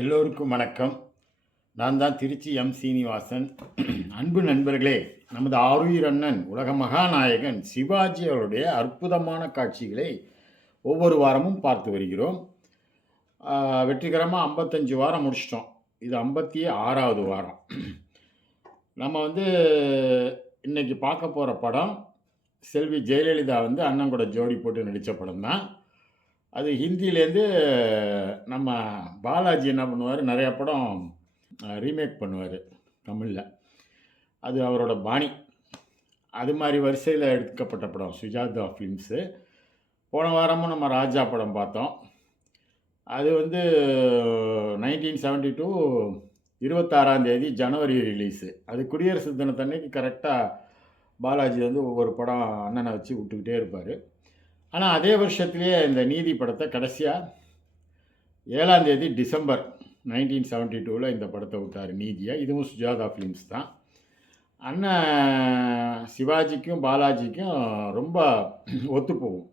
எல்லோருக்கும் வணக்கம். நான் தான் திருச்சி சீனிவாசன். அன்பு நண்பர்களே, நமது ஆருயிர் அண்ணன் உலக மகாநாயகன் சிவாஜி அவருடைய அற்புதமான காட்சிகளை ஒவ்வொரு வாரமும் பார்த்து வருகிறோம். வெற்றிகரமாக 55 வாரம் முடிச்சிட்டோம். இது 56வது வாரம். நம்ம இன்னைக்கு பார்க்க போகிற படம் செல்வி ஜெயலலிதா அண்ணன் கூட ஜோடி போட்டு நடித்த படம் தான். அது ஹிந்திலேருந்து நம்ம பாலாஜி என்ன பண்ணுவார், நிறையா படம் ரீமேக் பண்ணுவார் தமிழில். அது அவரோட பாணி. அது மாதிரி வரிசையில் எடுக்கப்பட்ட படம் சுஜாதா ஃபிலிம்ஸு. போன வாரமும் நம்ம ராஜா படம் பார்த்தோம். அது 1972 26ஆம் தேதி ஜனவரி ரிலீஸு. அது குடியரசு தினத்தன்னைக்கு கரெக்டாக பாலாஜி ஒவ்வொரு படம் அண்ணனை வச்சு விட்டுக்கிட்டே இருப்பார். ஆனால் அதே வருஷத்துலேயே இந்த நீதி படத்தை கடைசியாக 7ஆம் தேதி டிசம்பர் 1972 இந்த படத்தை விட்டார் நீதியை. இதுவும் சுஜாதா ஃபிலிம்ஸ் தான். அண்ணன் சிவாஜிக்கும் பாலாஜிக்கும் ரொம்ப ஒத்துப்போகும்.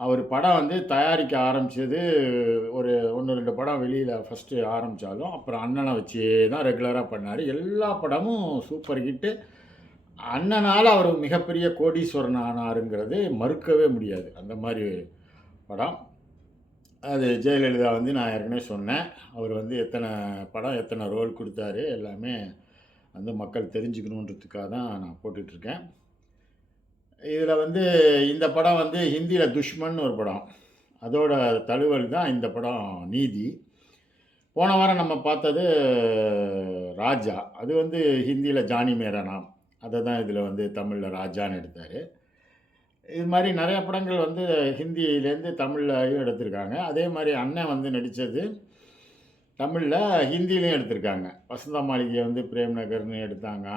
அவர் படம் தயாரிக்க ஆரம்பித்தது ஒரு 1-2 படம் வெளியில் ஃபஸ்ட்டு ஆரம்பித்தாலும் அப்புறம் அண்ணனை வச்சே தான் ரெகுலராக பண்ணார். எல்லா படமும் சூப்பர் ஹிட்டு. அண்ணனால் அவர் மிகப்பெரிய கோடீஸ்வரன் ஆனாருங்கிறது மறுக்கவே முடியாது. அந்த மாதிரி படம் அது. ஜெயலலிதா நான் ஏற்கனவே சொன்னேன். அவர் எத்தனை படம் எத்தனை ரோல் கொடுத்தாரு எல்லாமே மக்கள் தெரிஞ்சுக்கணுன்றதுக்காக தான் நான் போட்டுட்ருக்கேன். இதில் இந்த படம் ஹிந்தியில் துஷ்மன் ஒரு படம், அதோட தழுவல் தான் இந்த படம் நீதி. போன வாரம் நம்ம பார்த்தது ராஜா. அது ஹிந்தியில் ஜானி மேரா நாம், அதை தான் இதில் தமிழில் ராஜான்னு எடுத்தார். இது மாதிரி நிறையா படங்கள் ஹிந்தியிலேருந்து தமிழ்லையும் எடுத்திருக்காங்க. அதே மாதிரி அண்ணன் நடித்தது தமிழில் ஹிந்திலையும் எடுத்திருக்காங்க. வசந்த மாளிகை பிரேம் நகர்னு எடுத்தாங்க,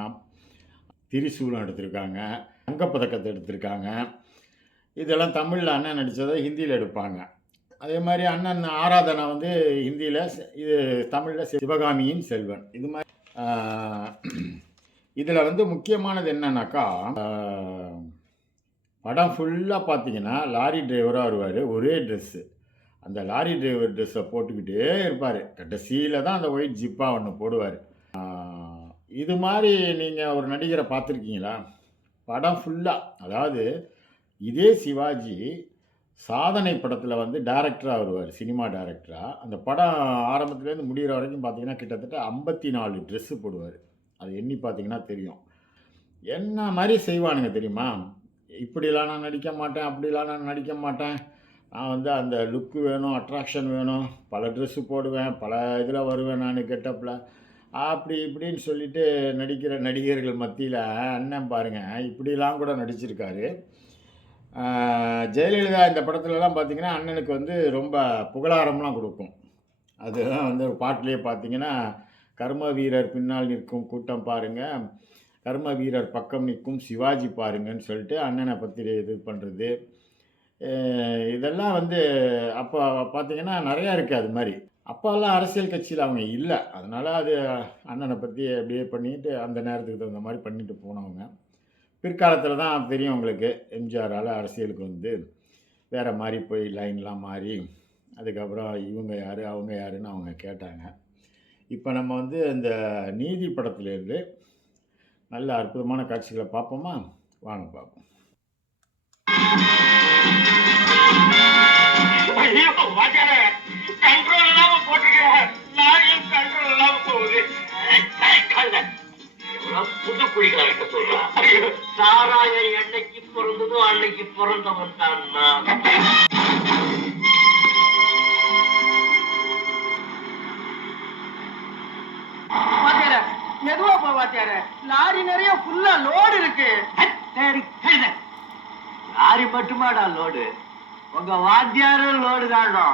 திரிசூலம் எடுத்திருக்காங்க, தங்கப்பதக்கத்தை எடுத்திருக்காங்க. இதெல்லாம் தமிழில் அண்ணன் நடித்ததை ஹிந்தியில் எடுப்பாங்க. அதே மாதிரி அண்ணன் ஆராதனா ஹிந்தியில், இது தமிழில் சிவகாமியின் செல்வன். இது மாதிரி இதில் முக்கியமானது என்னன்னாக்கா, படம் ஃபுல்லாக பார்த்தீங்கன்னா லாரி டிரைவராக வருவார். ஒரே ட்ரெஸ்ஸு, அந்த லாரி டிரைவர் ட்ரெஸ்ஸை போட்டுக்கிட்டே இருப்பார். கடைசியில் தான் அந்த ஒயிட் ஜிப்பாக ஒன்று போடுவார். இது மாதிரி நீங்கள் ஒரு நடிகரை பார்த்துருக்கீங்களா? படம் ஃபுல்லாக, அதாவது இதே சிவாஜி சாதனை படத்தில் டைரக்டராக வருவார், சினிமா டைரக்டராக. அந்த படம் ஆரம்பத்துலேருந்து முடிகிற வரைக்கும் பார்த்தீங்கன்னா கிட்டத்தட்ட 54 ட்ரெஸ்ஸு போடுவார். அது எண்ணி பார்த்தீங்கன்னா தெரியும். என்ன மாதிரி செய்வானுங்க தெரியுமா? இப்படிலாம் நான் நடிக்க மாட்டேன், அப்படிலாம் நான் நடிக்க மாட்டேன், நான் அந்த லுக்கு வேணும், அட்ராக்ஷன் வேணும், பல ட்ரெஸ்ஸு போடுவேன், பல இதில் வருவேன் நான் கெட்டப்பில், அப்படி இப்படின்னு சொல்லிட்டு நடிக்கிற நடிகர்கள் மத்தியில் அண்ணன் பாருங்கள் இப்படிலாம் கூட நடிச்சிருக்காரு. ஜெயலலிதா இந்த படத்துலலாம் பார்த்திங்கன்னா அண்ணனுக்கு ரொம்ப புகழாரம்லாம் கொடுக்கும். அதுதான் பாட்டிலே பார்த்தீங்கன்னா, கர்ம வீரர் பின்னால் நிற்கும் கூட்டம் பாருங்கள், கர்ம வீரர் பக்கம் நிற்கும் சிவாஜி பாருங்கன்னு சொல்லிட்டு அண்ணனை பற்றி இது பண்ணுறது. இதெல்லாம் அப்போ பார்த்திங்கன்னா நிறையா இருக்குது. அது மாதிரி அப்போல்லாம் அரசியல் கட்சியில் அவங்க இல்லை, அதனால் அது அண்ணனை பற்றி அப்படியே பண்ணிட்டு அந்த நேரத்துக்கு தகுந்த மாதிரி பண்ணிட்டு போனவங்க. பிற்காலத்தில் தான் தெரியும் உங்களுக்கு, எம்ஜிஆரால் அரசியலுக்கு வேறு மாதிரி போய் லைன்லாம் மாறி அதுக்கப்புறம் இவங்க யார் அவங்க யாருன்னு அவங்க கேட்டாங்க. இப்போ நம்ம இந்த நீதி படத்துலேருந்து நல்ல அற்புதமான காட்சிகளை பார்ப்போமா? வாங்க பார்ப்போம். புது குடிகளை வைக்க சொல்றான். சாராய என்னைக்கு பிறந்ததோ அன்னைக்கு பிறந்தவன் தான் நான். மெதுவா போவாத்தியார, லாரி நிறைய ஃபுல்லா லோடு இருக்கு. லாரி மட்டுமாடா லோடு? உங்க வாத்தியாரும் லோடு தாண்டா.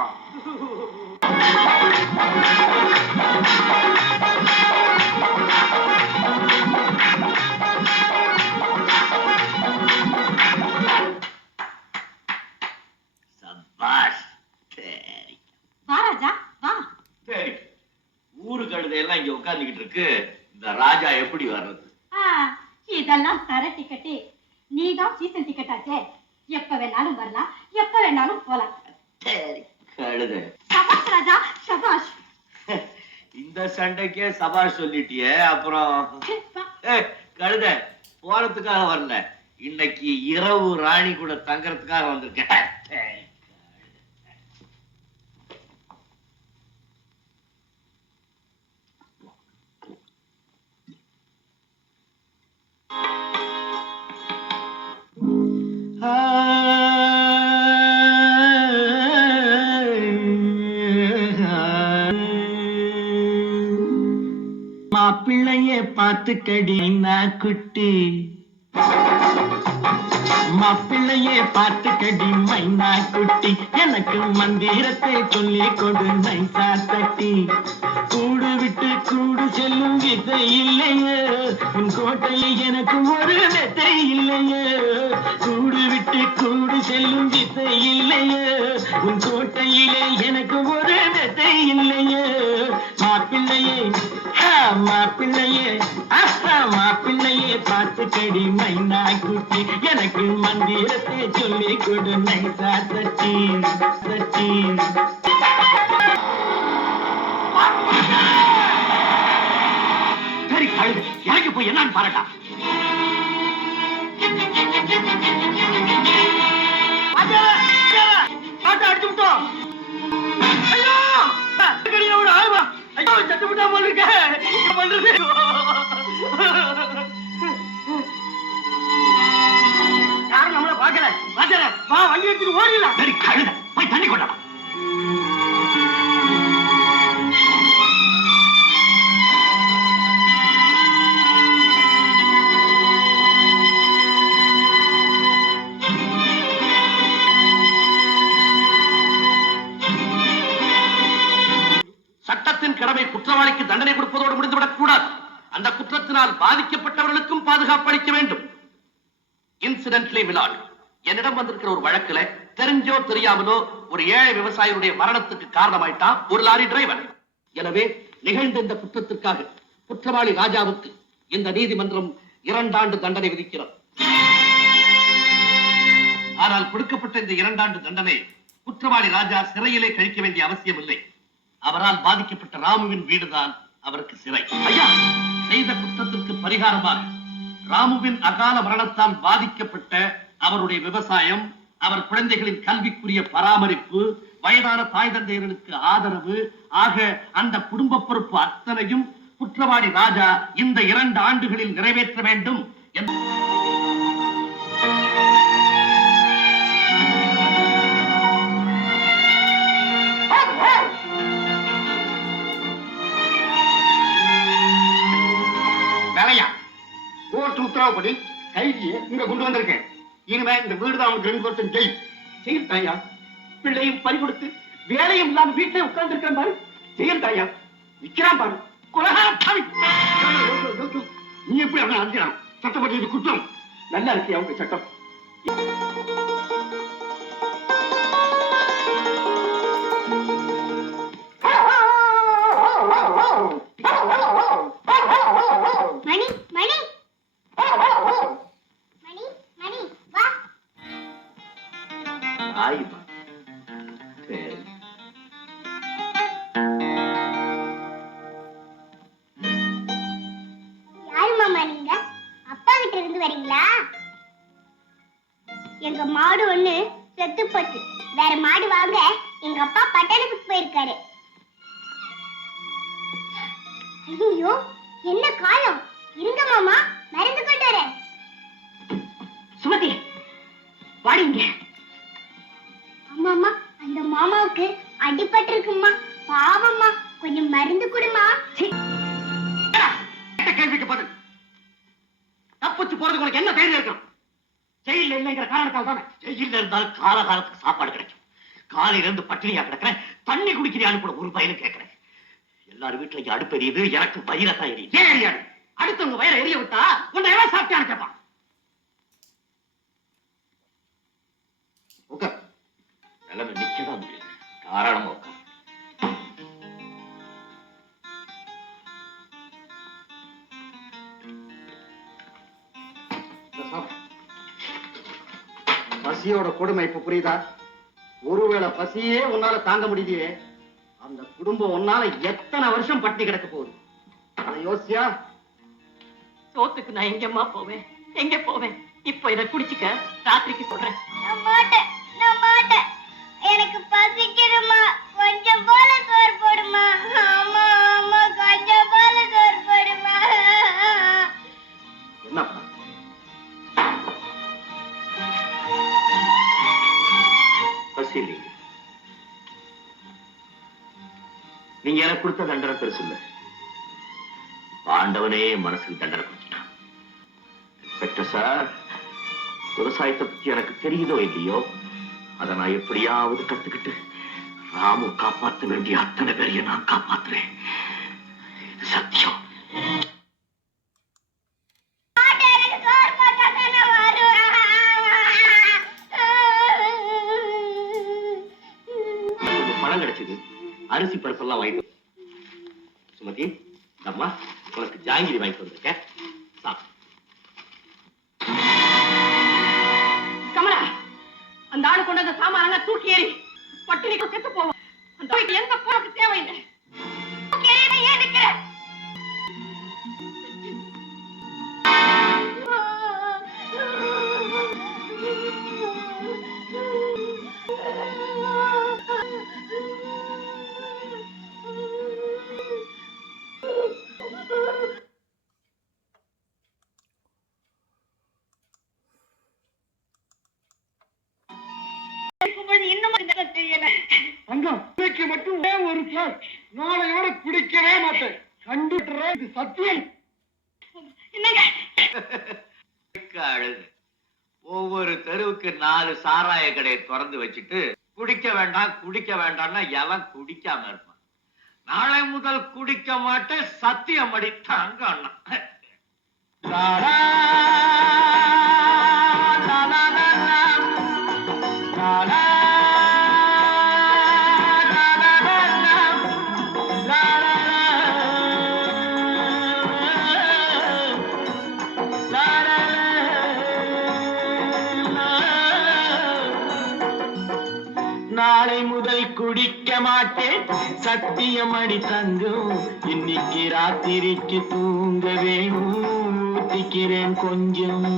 சபாஷ். சரி வாராஜா வா. சரி, ஊரு கழுதையெல்லாம் இங்க உட்கார்ந்துகிட்டு இருக்கு, இந்த ராஜா எப்படி வர்றது? இதெல்லாம் தர டிக்கெட்டு, நீதான் சீசன் டிக்கெட் ஆச்சே. எப்ப வேணாலும் வரலாம், எப்ப வேணாலும் போலாம். சரி கழுதை. சபாஷ் ராஜா, சபாஷ். இந்த சண்டைக்கே சபாஷ் சொல்லிட்டியே, அப்புறம் கழுத போறதுக்காக வரல, இன்னைக்கு இரவு ராணி கூட தங்கறதுக்காக வந்திருக்கேன். மாப்பிள்ளைய பார்த்துக்கடி நான் குட்டி, மாப்பிள்ளையே பார்த்துக்கடி மைனா குட்டி, எனக்கு மந்திரத்தை சொல்லி கொடு நைசா தட்டி. கூடு விட்டு கூடு செல்லும் வித்தை இல்லையே, உன் கோட்டையை எனக்கு ஒரு வெத்தை இல்லையே. கூடு விட்டு கூடு செல்லும் வித்தை இல்லையே, உன் கோட்டையிலே எனக்கு ஒரு வெத்தை இல்லையே. மாப்பிள்ளையே மாப்பிள்ளையே மாப்பிள்ளையே பார்த்துக்கடி மைனா குட்டி, எனக்கு மந்திரத்தை சொல்லி கொடு நைசா தட்டி தட்டி. சரி கழுது, எனக்கு போய் என்னன்னு பாருடா. அடிச்சு விட்டோம். ஐயோ ஐயோ சத்து விட்டா போல இருக்க, பண்றது யாரும் நம்மள பாக்கல. வா வண்டி எடுத்துட்டு ஓடிடலாம். சரி கழுத, போய் தண்ணி கொண்டா. சட்டத்தின் கடமை குற்றவாளிக்கு தண்டனை கொடுப்பதோடு முடிந்துவிடக் கூடாது. அந்த குற்றத்தினால் பாதிக்கப்பட்டவர்களுக்கும் பாதுகாப்பு அளிக்க வேண்டும். இன்சிடென்ட்லி மிலாட், என்னிடம் வந்திருக்கிற ஒரு வழக்குல தெரிஞ்சோ தெரியாமலோ ஒரு ஏழை விவசாயியுடைய மரணத்துக்கு காரணமாயிட்டான் ஒரு லாரி டிரைவர். எனவே நிகழ்ந்த இந்த குற்றத்திற்காக குற்றவாளி ராஜாவுக்கு இந்த நீதிமன்றம் 2 ஆண்டு தண்டனை விதிக்கிறது. ஆனால் கொடுக்கப்பட்ட இந்த 2 ஆண்டு தண்டனை குற்றவாளி ராஜா சிறையிலே கழிக்க வேண்டிய அவசியம் இல்லை. அவரால் பாதிக்கப்பட்ட ராமுவின் வீடுதான் அவருக்கு சிறை. ஐயா, செய்த குற்றத்திற்கு பரிகாரமாக ராமுவின் அகால மரணத்தால் பாதிக்கப்பட்ட அவருடைய விவசாயம், அவர் குழந்தைகளின் கல்விக்குரிய பராமரிப்பு, வயதான தாய் தந்தையர்களுக்கு ஆதரவு ஆக அந்த குடும்ப பொறுப்பு அத்தனையும் குற்றவாளி ராஜா இந்த 2 ஆண்டுகளில் நிறைவேற்ற வேண்டும். கோர்ட் உத்தரவுப்படி கைதியை இங்க கொண்டு வந்திருக்கேன். இனிமே இந்த வீடுதான் அவனுக்கு 2% ஜெயில். ஜெயில் தாயா, பிள்ளையும் பறி கொடுத்து வேலையும் இல்லாம வீட்டிலே உட்கார்ந்து இருக்கிற பாரு. ஜெயில் தாயா விக்கிறான் பாரு. நீ எப்படி அவனை அடிக்கிறான்? சட்டப்படி இது குற்றம். நல்லா இருக்கு அவங்க சட்டம். மணி மணி மணி மணி வா. ஆயிமா சரி. யாரு மாமா நீங்க? அப்பா கிட்ட இருந்து வரீங்களா? எங்க மாடு ஒண்ணு செத்து போச்சு. வேற மாடு வாங்க எங்க அப்பா பட்டணத்துக்கு போயிருக்காரு. ஐயோ என்ன காயம்? இருங்க மாமா, மருந்து கொண்டு வரேன். சுமதி வாடிங்க. அம்மாமா, அந்த மாமாவுக்கு அடிபட்டு இருக்குமா, பாவம்மா, கொஞ்சம் மருந்து கொடுமா. கேள்விக்கு பதில். தப்பிச்சு போறதுக்கு உனக்கு என்ன தைரியம் இருக்கும்? ஜெயில இல்லைங்கிற காரணத்தால் தானே. ஜெயில இருந்தால் காலகாலத்துக்கு சாப்பாடு கிடைக்கும். காலையில இருந்து பட்டினியா கிடக்கிறேன், தண்ணி குடிக்கிறியான்னு கூட ஒரு பையனும் கேட்கிறேன். எல்லாரும் வீட்டுல அடுப்பு எரியுது, எனக்கு வயிறத்தான் எரியுது. ஏன் எரியாது? அடுத்தவங்க வயிற எரிய விட்டா உன்னை எல்லாம் சாப்பிட்டான்னு கேட்பான். நிலைமை நிக்கதான் முடியல, தாராளமா உட்கார். பசியோட கொடுமை இப்ப புரியுதா? ஒருவேளை பசியே உன்னால தாங்க முடியலையே, அந்த குடும்பம் ஒன்னால எத்தனை வருஷம் பட்டி கிடக்க போகுது அதை யோசியா? சோத்துக்கு நான் எங்கம்மா போவேன், எங்க போவேன்? இப்போ இதை குடிச்சுக்க, ராத்திரிக்கு சொல்றேன். நான் மாட்டேன், நான் மாட்டேன். எனக்கு பசிக்குதுமா, கொஞ்சம் போல சோறு போடுமா. அம்மா அம்மா கொஞ்சம் போல சோறு போடுமா. என்னப்பா பசி இல்லைங்க. நீங்க எனக்கு கொடுத்த தண்டனை பெருசு இல்ல. ஆண்டவனே மனசுக்கு தண்டனை கொடுத்துட்டான். இன்ஸ்பெக்டர் சார், விவசாயத்தை பத்தி எனக்கு தெரியுதோ இல்லையோ, அதை நான் எப்படியாவது கத்துக்கிட்டு ராமு காப்பாற்ற வேண்டிய அத்தனை பேரையும் நான் காப்பாத்துறேன். இது சத்தியம். எனக்கு சோறு போட்டா தானே வருவேன். கொஞ்சம் பணம் கிடைச்சது, அரிசி பருப்பெல்லாம் வாங்கிட்டு வந்தேன். சுமதி, அம்மா உனக்கு ஜாங்கிரி வாங்கிட்டு வந்திருக்கேன். சாப்பிடு. கமலா, அந்த ஆளு கொண்டு வந்த சாமானெல்லாம் தூக்கி ஏறி பட்டினிக்கு செத்து போவோம். அந்த ஆளுக்கு எந்த போருக்கு தேவையில்லை. ஏன் நிக்கிற? இன்னும் தெரியல. தங்கம், இன்னைக்கு மட்டும் ஒரு கிளாஸ், நாளையோட குடிக்கவே மாட்டேன். கண்டுட்டுறேன், இது சத்தியம். என்னங்க? அழுது ஒவ்வொரு தெருவுக்கு 4 சாராய கடையை திறந்து வச்சுட்டு குடிக்க வேண்டாம் குடிக்க வேண்டாம்னா எவன் குடிக்காம இருப்பான்? நாளை முதல் குடிக்க மாட்டேன், சத்தியம் அடித்தாங்க அண்ணா. லாலா, லாலா, லாலா, லாலா, லாலா, லாலா, லாலா, நாளை முதல் குடிக்க மாட்டேன், சத்தியம் அடி தங்கம். இன்னைக்கு ராத்திரிக்கு தூங்க வேணும், ஊத்திக்கிறேன் கொஞ்சம்.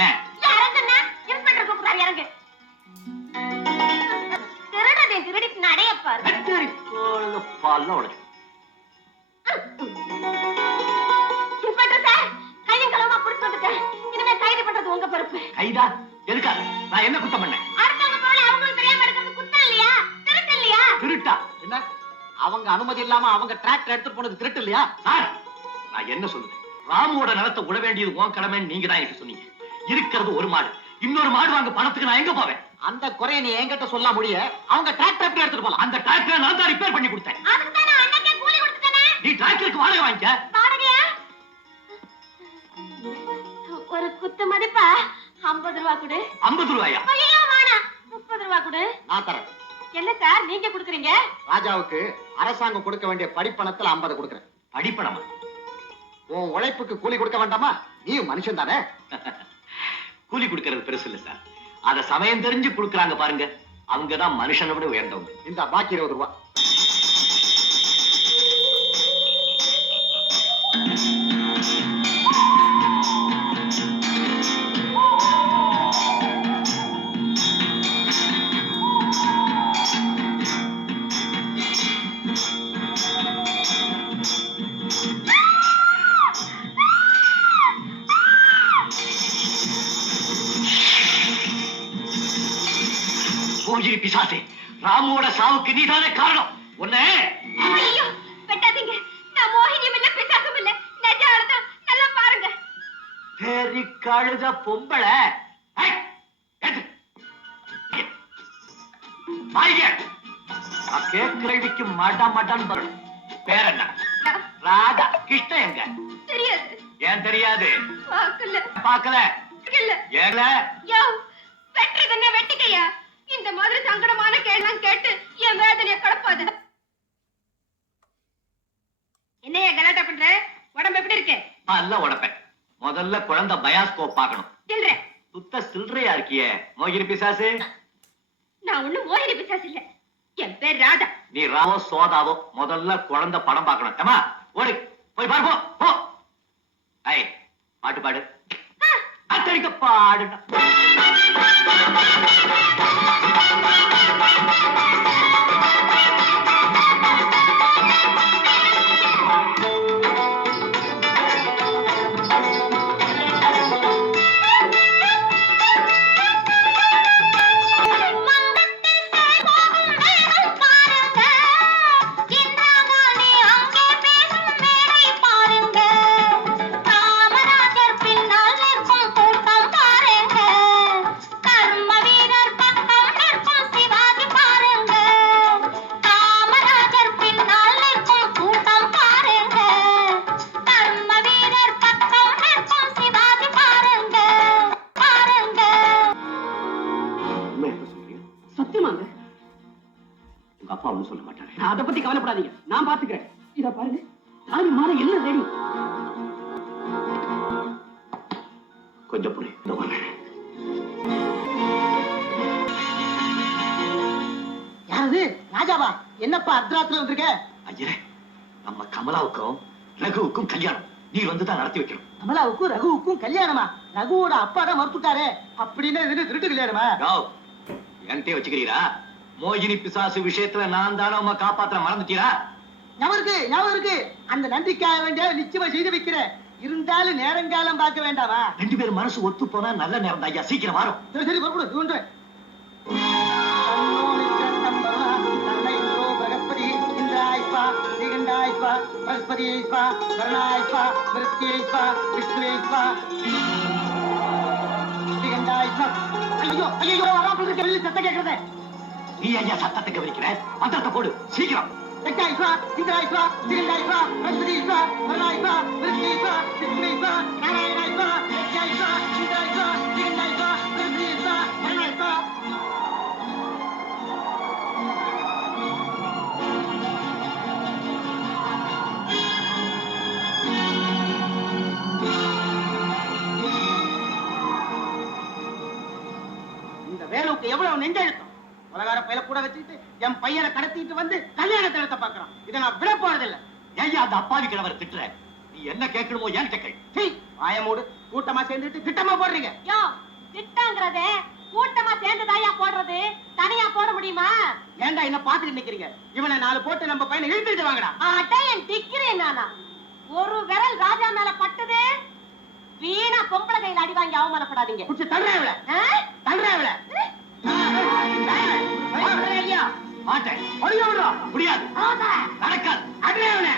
ஏன் திருடிட்டு நடையப்பாரு. பால்ல உடச்சு இன்ஸ்பெக்டர் சார், கையும் களவுமா புடிச்சு வந்துட்டேன். இனிமே கைது பண்றது உங்க பொறுப்பு. கைதா? எதுக்காக? நான் என்ன குத்தம் பண்ணேன்? அடுத்தவங்க பொருளை அவங்களுக்கு தெரியாம எடுக்கிறது குத்தம் இல்லையா? திருட்டு இல்லையா? திருட்டா? என்ன, அவங்க அனுமதி இல்லாம அவங்க டிராக்டர் எடுத்துட்டு போனது திருட்டு இல்லையா? சார், நான் என்ன சொல்லுவேன்? ராமுவோட நிலத்தை விட வேண்டியது உன் கடமைன்னு நீங்க தான் என்கிட்ட சொன்னீங்க. இருக்கிறது ஒரு மாடு, இன்னொரு மாடு வாங்க பணத்துக்கு நான் எங்க போவேன்? அந்த குறைய நீ என்கிட்ட சொல்ல முடிய அவங்க டிராக்டர் எப்படி எடுத்துட்டு போலாம்? அந்த டிராக்டரை நான் தான் ரிப்பேர் பண்ணி கொடுத்தேன். அதுக்கு தான் நான் அன்னைக்கே கூலி கொடுத்துட்டேனே. நீ டிராக்டருக்கு வாடகை வாங்கிக்க. வாடகையா? ஒரு குத்து மதிப்பா 50 ரூபா கொடு. 50 ரூபாயா? ஐயோ வேணாம், 30 ரூபா கொடு. நான் தரேன். என்ன சார் நீங்க குடுக்குறீங்க? ராஜாவுக்கு அரசாங்கம் கொடுக்க வேண்டிய படிப்பணத்துல 50 கொடுக்கிறேன். படிப்பணமா? உன் உழைப்புக்கு கூலி கொடுக்க வேண்டாமா? நீயும் மனுஷன் தானே. கூலி கொடுக்கறது பெருசு இல்ல சார், அத சமயம் தெரிஞ்சு கொடுக்கறாங்க பாருங்க, அவங்கதான் மனுஷனை விட உயர்ந்தவங்க. இந்த பாக்கி 20 ரூபா. போகிரி பிசாசே, ராமுவோட சாவுக்கு நீதானே காரணம். உன்னை ஐயோ வெட்டாதீங்க. நான் மோகினியும் இல்ல பிசாசும் இல்ல, நிஜ ஆளுதான். நல்லா பாருங்க. தெரி கழுத பொம்பளை. ஏய், ஏத்து. வாய்ங்க. நான் கேட்கிறதுக்கு மட மடன் வரணும். பேர் என்ன? ராதா. கிருஷ்ணன் எங்க? தெரியாது. ஏன் தெரியாது? பார்க்கல. பார்க்கல? இல்ல. ஏல? யோ வெட்டுறது என்ன வெட்டிக்கையா? இந்த மாதிரி சங்கடமான கேள்வி கேட்டு என் வேதனையை கலப்பாது. என்னைய பல்ல உடப்பேன். முதல்ல குழந்தை பயாஸ்கோப் பார்க்கணும். சில்ற சுத்த சில்லறையா இருக்கியே மோகினி பிசாசு. நான் ஒண்ணும் மோகினி பிசாசு இல்ல, என் பேர் ராதா. நீ ராவோ சோதாவோ முதல்ல குழந்தை படம் பார்க்கணும். ஏமா ஓடு போய் பாரு போ. ஐய் பாட்டு பாடு. அத்தனைக்க பாடு. சத்தியமாங்க, உங்க அப்பா ஒண்ணும் சொல்ல மாட்டாரு. அதை பத்தி கவலைப்படாதீங்க, நான் பாத்துக்கிறேன். இத பாருங்க, தாலி மாலை எல்லாம் ரெடி. கொஞ்சம் புரி. யாரது? ராஜாவா? என்னப்பா அர்த்தராத்திரம் வந்திருக்க? ஐயரே, நம்ம கமலாவுக்கும் ரகுவுக்கும் கல்யாணம். நீ வந்து தான் நடத்தி வைக்கணும். கமலாவுக்கும் ரகுவுக்கும் கல்யாணமா? ரகுவோட அப்பா தான் மறுத்துட்டாரே, அப்படின்னு இது திருட்டு கல்யாணமா? என்கிட்ட வச்சுக்கிறீரா? மோகினி பிசாசு விஷயத்துல நான் தானே உங்க காப்பாற்ற மறந்துட்டீரா? ஞாபகம் இருக்கு. அந்த நன்றிக்காக வேண்டிய நிச்சயமா செய்து வைக்கிறேன். இருந்தாலும் நேரங்காலம் பார்க்க வேண்டாமா? ரெண்டு பேரும் மனசு ஒத்து போனா நல்ல நேரம் தான் ஐயா. சீக்கிரம் வரும். சரி புறப்படு. இது சத்தம் கேட்கறது. நீ ஐயா சத்தத்தை கவனிக்கிற? மந்திரத்தை போடு சீக்கிரம். இந்த வேலுக்கு எவ்வளவு நெஞ்செழுத்தம். உலகார பையில கூட வச்சுட்டு என் பையனை கடத்திட்டு வந்து கல்யாணத்தை நடத்த பாக்குறான். இதை நான் விட போறதில்லை. ஐயா அந்த அப்பாவி கிழவரை திட்டுற. நீ என்ன கேட்கணுமோ ஏன் கேட்க? வாயமூடு. கூட்டமா சேர்ந்துட்டு திட்டமா போடுறீங்க. யோ, திட்டங்கிறதே கூட்டமா சேர்ந்துதாயா போடுறது, தனியா போட முடியுமா? ஏன்டா என்ன பாத்துட்டு நிக்கிறீங்க? இவனை 4 போட்டு நம்ம பையனை இழுத்துட்டு வாங்கடா. அடையன் டிக்கிறேன் நானா? ஒரு விரல் ராஜா மேல பட்டுது, வீணா பொம்பளை கையில அடி வாங்கி அவமானப்படாதீங்க. குடிச்சு தள்ளுறா இவள. தள்ளுறா இவள. ஐயா மாட்டேன். ஒளிய விடுறா. முடியாது. நடக்காது. அடியே இவனை.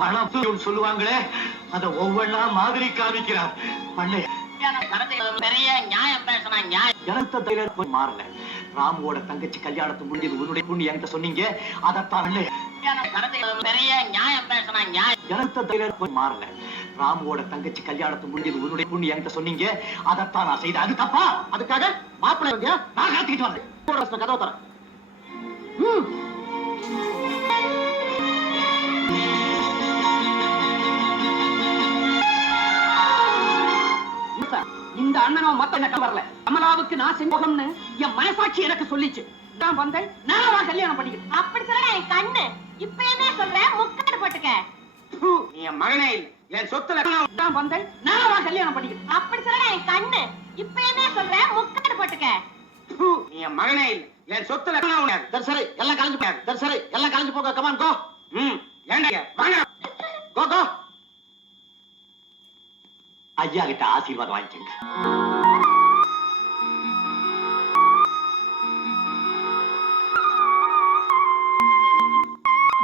பணம் சொல்லுவாங்களே, அத ஒவ்வொன்னா மாதிரி காமிக்கிறார். பண்ணை பெரிய நியாயம் பேசினா எனக்கு மாறல. ராமுவோட தங்கச்சி கல்யாணத்தை முடிஞ்சது உன்னுடைய புண்ணி என்கிட்ட சொன்னீங்க. அதத்தான் பெரிய நியாயம் பேசினா எனக்கு மாறல. ராமுவோட தங்கச்சி கல்யாணத்தை முடிஞ்சது உன்னுடைய புண்ணி என்கிட்ட சொன்னீங்க. அதத்தான் நான் செய்தேன். அது தப்பா? அதுக்காக மாப்பிள்ளை வந்தியா? நான் காத்துக்கிட்டு வந்தேன். கதவை தர. இந்த அண்ணனும் மத்த எனக்கு வரல. கமலாவுக்கு நான் செஞ்சோம்னு என் மனசாட்சி எனக்கு சொல்லிச்சு. நான் வந்தேன், நான் கல்யாணம் பண்ணிக்கிறேன். அப்படி சொல்ல என் கண்ணு. இப்ப என்ன சொல்ற? முக்காடு போட்டுக்க. நீ என் மகனே இல்ல, என் சொத்துல நான் வந்தேன், நான் கல்யாணம் பண்ணிக்கிறேன். அப்படி சொல்ல என் கண்ணு. இப்ப என்ன சொல்ற? முக்காடு போட்டுக்க. நீ என் மகனே இல்ல, என் சொத்துல சரி எல்லாம் கலைஞ்சு போங்க. சரி எல்லாம் கலைஞ்சு போங்க. Come on go. ஏண்டா வாங்க. கோ கோ. ஐயா கிட்ட ஆசீர்வாதம் வாங்கிக்கங்க.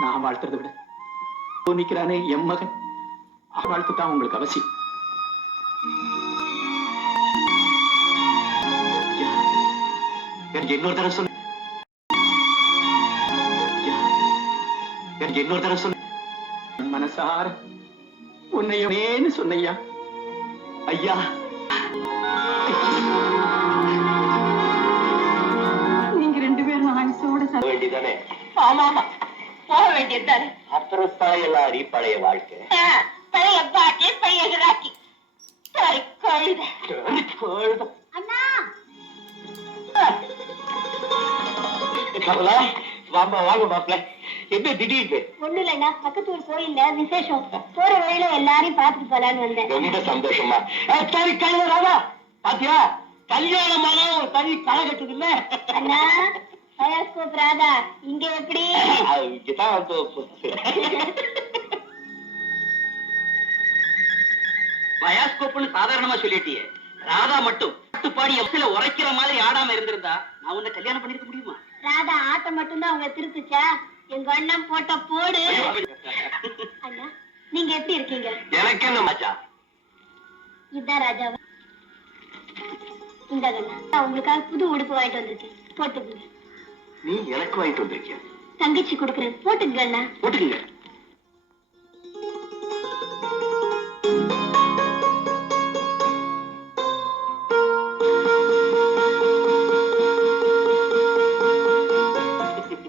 நான் வாழ்த்துறதை விட நிக்கிறானே என் மகன், வாழ்த்துதான் உங்களுக்கு அவசியம். இன்னொரு தடவை சொல்லு. எனக்கு இன்னொரு தடவை சொல்லு. மனசார உன்னையேன்னு சொன்னையா. ஐயா, நீங்க 2 பேரும் ஆயுசோட வேண்டிதானே? ஆமா ஆமா போக வேண்டியதுதானே. அப்புறம் பழையலாரி பழைய வாழ்க்கை. பழைய பாட்டி பழைய ராக்கி சரி கழுத. அண்ணா கமலா, வாமா வாங்க மாப்பிள்ள. என்ன திடீர்னு? ஒண்ணு இல்லைண்ணா, பக்கத்து ஊர் கோயில்ல விசேஷம். போற வழியில எல்லாரையும் பார்த்துட்டு போலான்னு வந்தேன். ரொம்ப சந்தோஷமா. சரி கழுவராதா, பாத்தியா கல்யாணமான ஒரு தனி களை கட்டுது இல்ல? அண்ணா பயாஸ்கோப் ராதா இங்க எப்படி? இங்கதான் பயாஸ்கோப்னு சாதாரணமா சொல்லிட்டியே. ராதா மட்டும் பாட்டுப்பாடி எப்சில உரைக்கிற மாதிரி ஆடாம இருந்திருந்தா நான் உன்னை கல்யாணம் பண்ணிருக்க முடியுமா? ராதா ஆட்டம் மட்டும்தான் அவங்க திருத்துச்சா? எங்க அண்ணன் போட்ட போடு. அண்ணா நீங்க எப்படி இருக்கீங்க? எனக்கு என்ன மச்சா? இதுதான் ராஜாவா? இந்த நான் உங்களுக்காக புது உடுப்பு வாங்கிட்டு வந்திருக்கேன், போட்டுக்குங்க. நீ எனக்கு வாங்கிட்டு வந்திருக்கிய? தங்கச்சி கொடுக்குறேன், போட்டுக்குங்க அண்ணா. போட்டுக்கீங்க.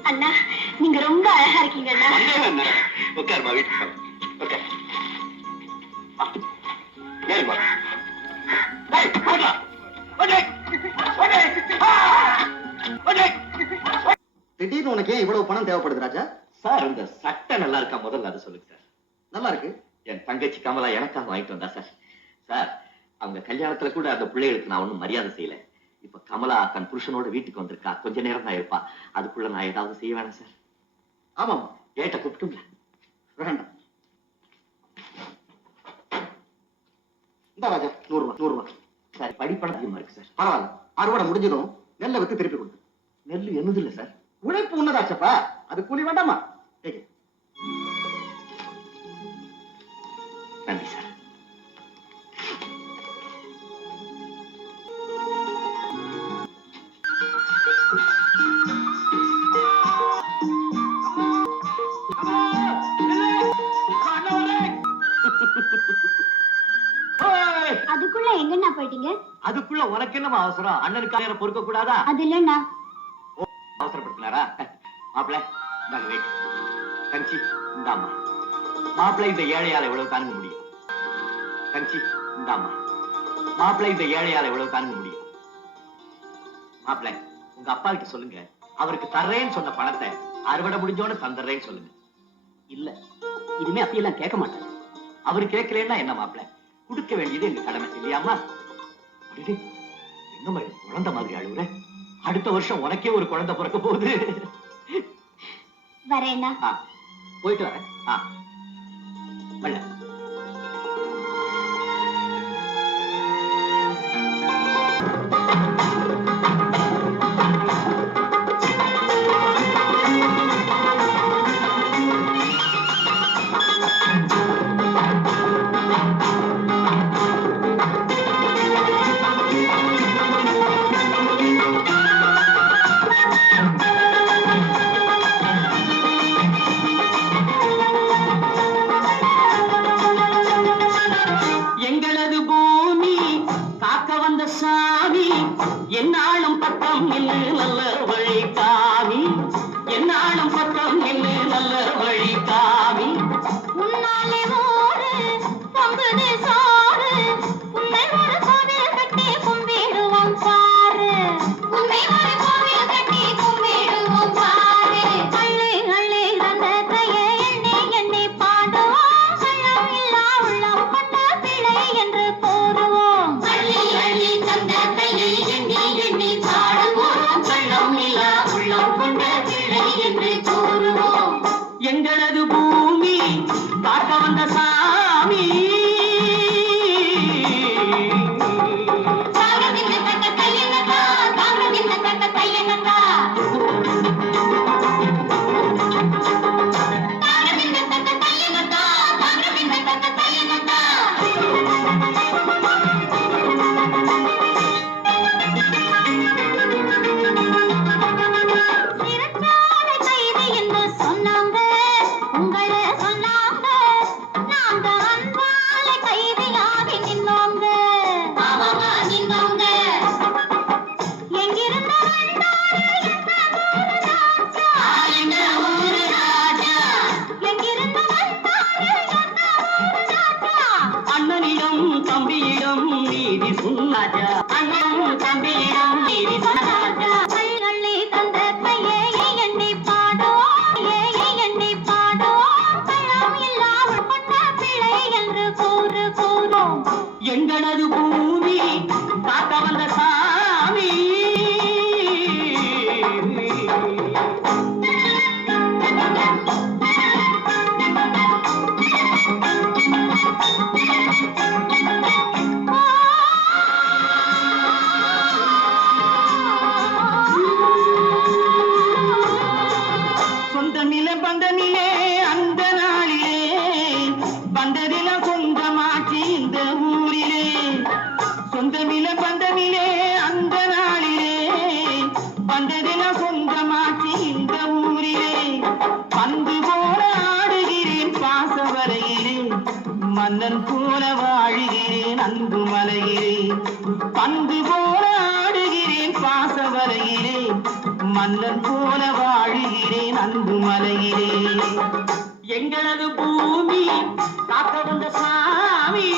அண்ணா நீங்க ரொம்ப அழகா இருக்கீங்க அண்ணா. உட்காருமா, வீட்டுக்கு உட்கார். ஏறுமா. திடீர்னு உனக்கு ஏன் இவ்வளவு பணம் தேவைப்படுது ராஜா? சார், இந்த சட்டை நல்லா இருக்கா முதல்ல அதை சொல்லுங்க சார். நல்லா இருக்கு. என் தங்கச்சி கமலா எனக்காக வாங்கிட்டு வந்தா சார். சார், அவங்க கல்யாணத்துல கூட அந்த பிள்ளைகளுக்கு நான் ஒண்ணும் மரியாதை செய்யல. இப்ப கமலா தன் புருஷனோட வீட்டுக்கு வந்திருக்கா, கொஞ்ச நேரம் தான் இருப்பா. அதுக்குள்ள நான் ஏதாவது செய்ய வேணாம் சார்? ஆமாமா. ஏட்ட கூப்பிட்டுங்களா? வேண்டாம். இந்த ராஜா 100 ரூபாய் 100 ரூபாய். சார், படிப்பணம் அதிகமா இருக்கு சார். பரவாயில்ல, அறுவடை முடிஞ்சதும் நெல்லை வித்து திருப்பி கொடுத்து. நெல்லு என்னது இல்ல சார். உழைப்பு உன்னதாச்சப்பா, அது கூலி வேண்டாமா? கேக்கு. நன்றி சார். அதுக்குள்ள எங்கண்ணா போயிட்டீங்க? அதுக்குள்ள உனக்கு என்னமா அவசரம்? அண்ணனுக்காக பொறுக்க கூடாதா? அது இல்லண்ணா. அவசரப்படுத்தினாரா? மாப்பிள்ள நாங்க வெயிட். தங்கச்சி இந்தாமா. மாப்பிள்ளை இந்த ஏழையால எவ்வளவு தாங்க முடியும்? தங்கச்சி இந்தாமா. மாப்பிள்ளை இந்த ஏழையால எவ்வளவு தாங்க முடியும்? மாப்பிள்ளை, உங்க அப்பா கிட்ட சொல்லுங்க, அவருக்கு தர்றேன்னு சொன்ன பணத்தை அறுவடை முடிஞ்சோன்னு தந்துடுறேன்னு சொல்லுங்க. இல்ல, இனிமே அப்படியெல்லாம் கேட்க மாட்டேன். அவரு கேட்கலன்னா என்ன மாப்பிள்ளை, கொடுக்க வேண்டியது எங்க கடமை இல்லையாமா? என்ன குழந்தை மாதிரி அழுகுற? அடுத்த வருஷம் உனக்கே ஒரு குழந்தை பிறக்க போகுது. வரேண்ணா. போயிட்டு வரேன். வள்ள. எங்களது பூமி காக்க வந்த சாமி, என்னாலும் பக்கம் நின்று நல்ல வழி காமி, என்னாலும் பக்கம் நின்று நல்ல வழி காமி. உன்னாலே ஊரு பொங்குது சோறு, உன்னை ஒரு கோவில் கட்டி கும்பிடுவோம் பாரு, உன்னை ஒரு கோவில் கட்டி கும்பிடுவோம் பாரு. அள்ளி அள்ளி ரத்தத்தையே எண்ணி எண்ணி பாடுவோம், கள்ளம் இல்லா உள்ளம் கொண்ட பிள்ளை என்று கூறுவோம். அள்ளி அள்ளி ரத்தத்தையே எண்ணி எண்ணி பாடுவோம், கள்ளம் இல்லா உள்ளம் ராஜா அண்ணன் தம்பியிடம் நீதி சொன்ன ராஜா கைகளை தந்த கையை எண்ணி பாடோ எண்ணி பாடோ பழம் இல்லாமல் கொண்ட பிள்ளை என்று கூறு கூறும் எங்களது பூமி காக்க வந்த சாமி சொந்தமில்லை பந்தமில்லே அந்த நாளிலே வந்ததில சொந்தமாச்சு இந்த ஊரிலே சொந்தமில்லை பந்தமில்லே அந்த நாளிலே வந்ததில சொந்தமாச்சு இந்த ஊரிலே பந்து போல ஆடுகிறேன் பாசவரையிலே மன்னன் போல வாழுகிறேன் அன்பு மலையிலே பந்து போல ஆடுகிறேன் பாசவரையிலே மன்னன் போல வாழுகிறேன் அன்பு மலையிலே எங்களது பூமி காக்க வந்த சாமி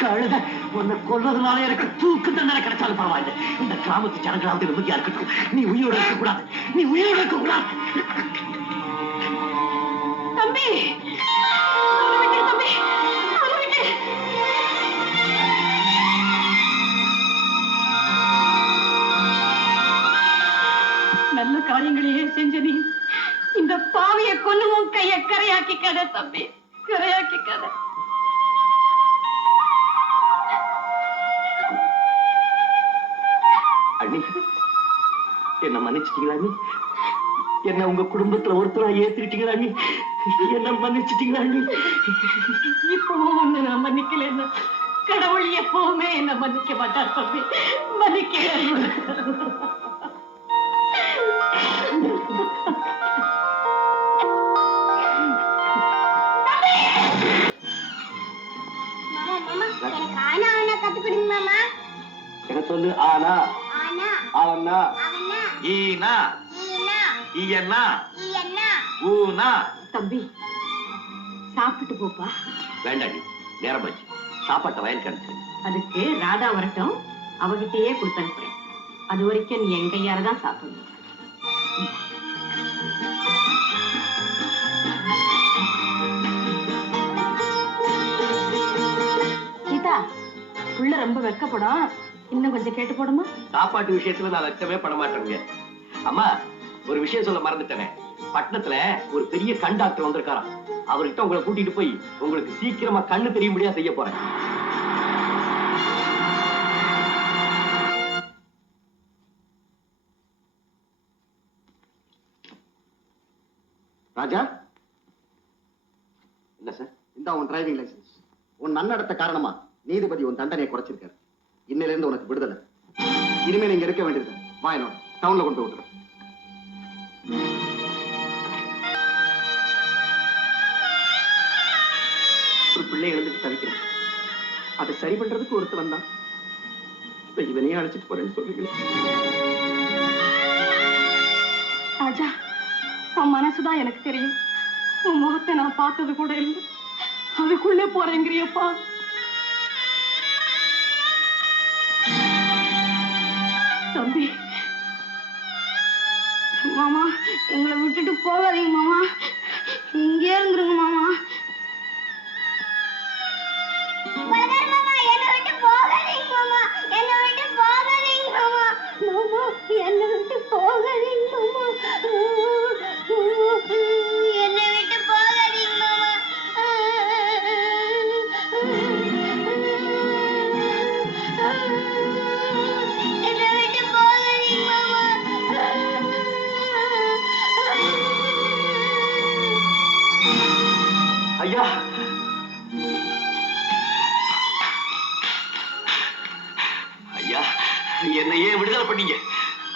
கழுத உன்னை கொல்றதுனால எனக்கு தூக்கு தண்டனை கிடைச்சாலும் பரவாயில்லை. இந்த கிராமத்து ஜனங்களாவது நிம்மதியா இருக்கட்டும். நீ உயிரோட இருக்க கூடாது. நீ உயிரோட இருக்க கூடாது. தம்பி அவனை விட்டு தம்பி அவனை விட்டு நல்ல காரியங்களையே செஞ்ச நீ இந்த பாவிய கொல்லுவும் கைய கரையாக்கிக்காத தம்பி, கரையாக்கிக்காத. அண்ணி என்ன மன்னிச்சிட்டீங்களா அண்ணி? என்ன உங்க குடும்பத்துல ஒருத்தரா ஏத்திட்டீங்களா அண்ணி? என்ன மன்னிச்சிட்டீங்களா அண்ணி? இப்பவும் ஒண்ணு நான் மன்னிக்கல. கடவுள் எப்பவுமே என்ன மன்னிக்க மாட்டார் தம்பி, மன்னிக்க. என்ன சொல்லு? ஆனா அவனா ஈனா ஈயன்னா ஊனா. தம்பி சாப்பிட்டு போப்பா. வேண்டாடி, நேரம் ஆச்சு. சாப்பாட்டை வயலுக்கு அனுப்பிச்சு. அதுக்கு ராதா வரட்டும், அவகிட்டயே கொடுத்து அனுப்புறேன். அது வரைக்கும் நீ என் கையாலதான் சாப்பிடணும். சீதா, புள்ள ரொம்ப வெக்கப்படும், இன்னும் கொஞ்சம் கேட்டு போடுமா? சாப்பாட்டு விஷயத்துல நான் வெக்கமே பட மாட்டேங்க. அம்மா, ஒரு விஷயம் சொல்ல மறந்துட்டேனே. பட்டணத்துல ஒரு பெரிய கண் டாக்டர் வந்திருக்காராம். அவர்கிட்ட உங்களை கூட்டிட்டு போய் உங்களுக்கு சீக்கிரமா கண்ணு தெரியும்படியா செய்ய போறேன். ராஜா, என்ன சார்? இந்த உன் டிரைவிங் லைசன்ஸ். உன் நன்னடத்த காரணமா நீதிபதி உன் தண்டனையை குறைச்சிருக்காரு. இன்னையில இருந்து உனக்கு விடுதலை. இனிமே நீங்க இருக்க வேண்டியது வா, என்னோட டவுன்ல கொண்டு விட்டுரு. ஒரு பிள்ளை எழுந்துட்டு தவிக்கிறேன். அதை சரி பண்றதுக்கு ஒருத்தர் வந்தான். இப்ப இவனையே அழைச்சிட்டு போறேன்னு சொல்லுங்க. ராஜா, உன் மனசுதான் எனக்கு தெரியும். உன் முகத்தை நான் பார்த்தது கூட இல்லை. அதுக்குள்ளே போறேங்கிறியப்பா. தம்பி, மாமா எங்களை விட்டுட்டு போகாதீங்க மாமா, இங்கே இருந்துருங்க மாமா. என்னை விட்டு போகாதீங்க மாமா, என்னை விட்டு போகாதீங்க மாமா. என்னையே விடுதலை பண்ணீங்க.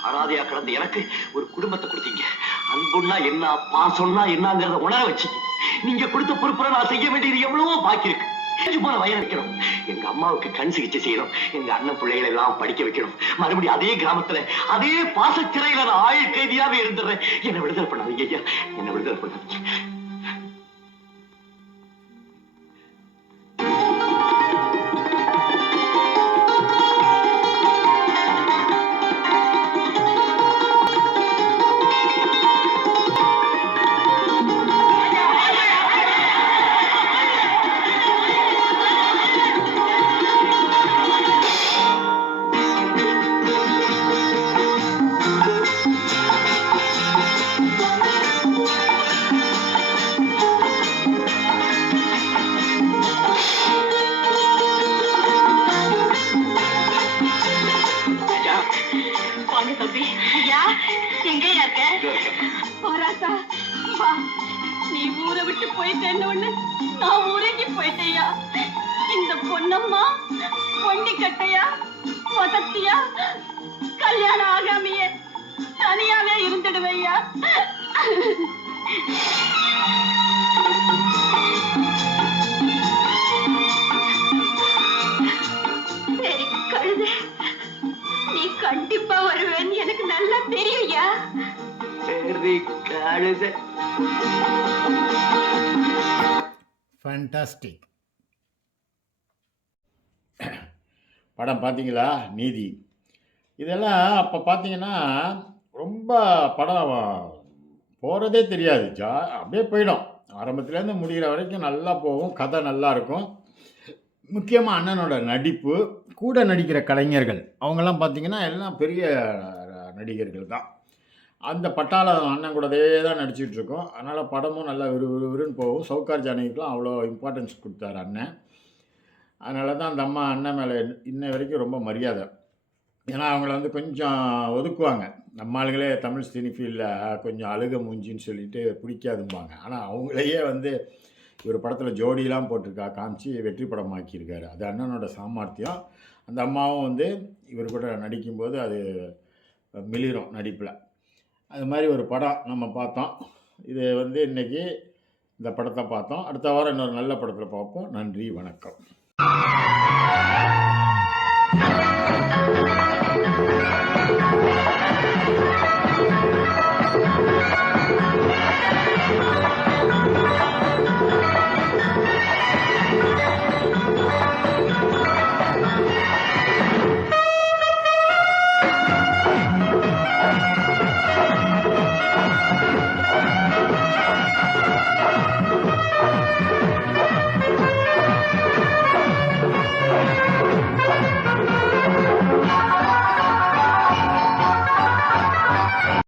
அனாதையா கிடந்த எனக்கு ஒரு குடும்பத்தை கொடுத்தீங்க. அன்புன்னா என்ன, பாசம்னா என்னங்கிறத உணர வச்சீங்க. நீங்க கொடுத்த பொறுப்புல நான் செய்ய வேண்டியது எவ்வளவோ பாக்கி இருக்கு. போன வயல் வைக்கணும், எங்க அம்மாவுக்கு கண் சிகிச்சை செய்யணும், எங்க அண்ணன் பிள்ளைகளை எல்லாம் படிக்க வைக்கணும். மறுபடியும் அதே கிராமத்துல அதே பாசச்சிறையில நான் ஆயுள் கைதியாவே இருந்துடுறேன். என்ன விடுதலை பண்ணாதீங்க ஐயா, என்ன விடுதலை பண்ணாதீங்க. வாங்க தம்பி. ஐயா, எங்கயா இருக்க? போராசா, வா. நீ ஊரை விட்டு போயிட்டேன்னு ஒண்ணு நான் ஊரேக்கி போயிட்டேயா. இந்த பொன்னம்மா பொண்டி கட்டையா வசத்தியா கல்யாணம் ஆகாமையே தனியாவே இருந்துடுவையா. சரி கழுது, நீ கண்டிப்பா வருவேன்னு எனக்கு நல்லா தெரியும்யா. சரி கழுதை. ஃபேண்டாஸ்டிக். படம் பார்த்தீங்களா? நீதி. இதெல்லாம் அப்போ பார்த்தீங்கன்னா ரொம்ப படம் போகிறதே தெரியாது. அப்படியே போயிடும். ஆரம்பத்துலேருந்து முடிகிற வரைக்கும் நல்லா போகும். கதை நல்லா இருக்கும். முக்கியமாக அண்ணனோட நடிப்பு, கூட நடிக்கிற கலைஞர்கள் அவங்கெல்லாம் பார்த்தீங்கன்னா எல்லாம் பெரிய நடிகர்கள் தான். அந்த பட்டாளம் அண்ணன் கூடவே தான் நடிச்சிட்டு இருக்கோம். அதனால் படமும் நல்லா விறுவிறுன்னு போகும். சவுகார் ஜானகிக்கெலாம் அவ்வளோ இம்பார்ட்டன்ஸ் கொடுத்தாரு அண்ணன். அதனால தான் அந்த அம்மா அண்ணன் மேலே இன்ன வரைக்கும் ரொம்ப மரியாதை. ஏன்னா அவங்கள வந்து கொஞ்சம் ஒதுக்குவாங்க. நம்ம ஆளுங்களே தமிழ் சினி ஃபீல்டில் கொஞ்சம் அழுக மூஞ்சின்னு சொல்லிட்டு பிடிக்காதும்பாங்க. ஆனால் அவங்களையே வந்து இவர் படத்தில் ஜோடியெலாம் போட்டிருக்கா காமிச்சு வெற்றி படமாக்கியிருக்காரு. அது அண்ணனோட சாமர்த்தியம். அந்த அம்மாவும் வந்து இவர் கூட நடிக்கும்போது அது மிளிரும் நடிப்பில். அது மாதிரி ஒரு படம் நம்ம பார்த்தோம். இது வந்து இன்றைக்கி இந்த படத்தை பார்த்தோம். அடுத்த வாரம் இன்னொரு நல்ல படத்தில் பார்ப்போம். நன்றி, வணக்கம்.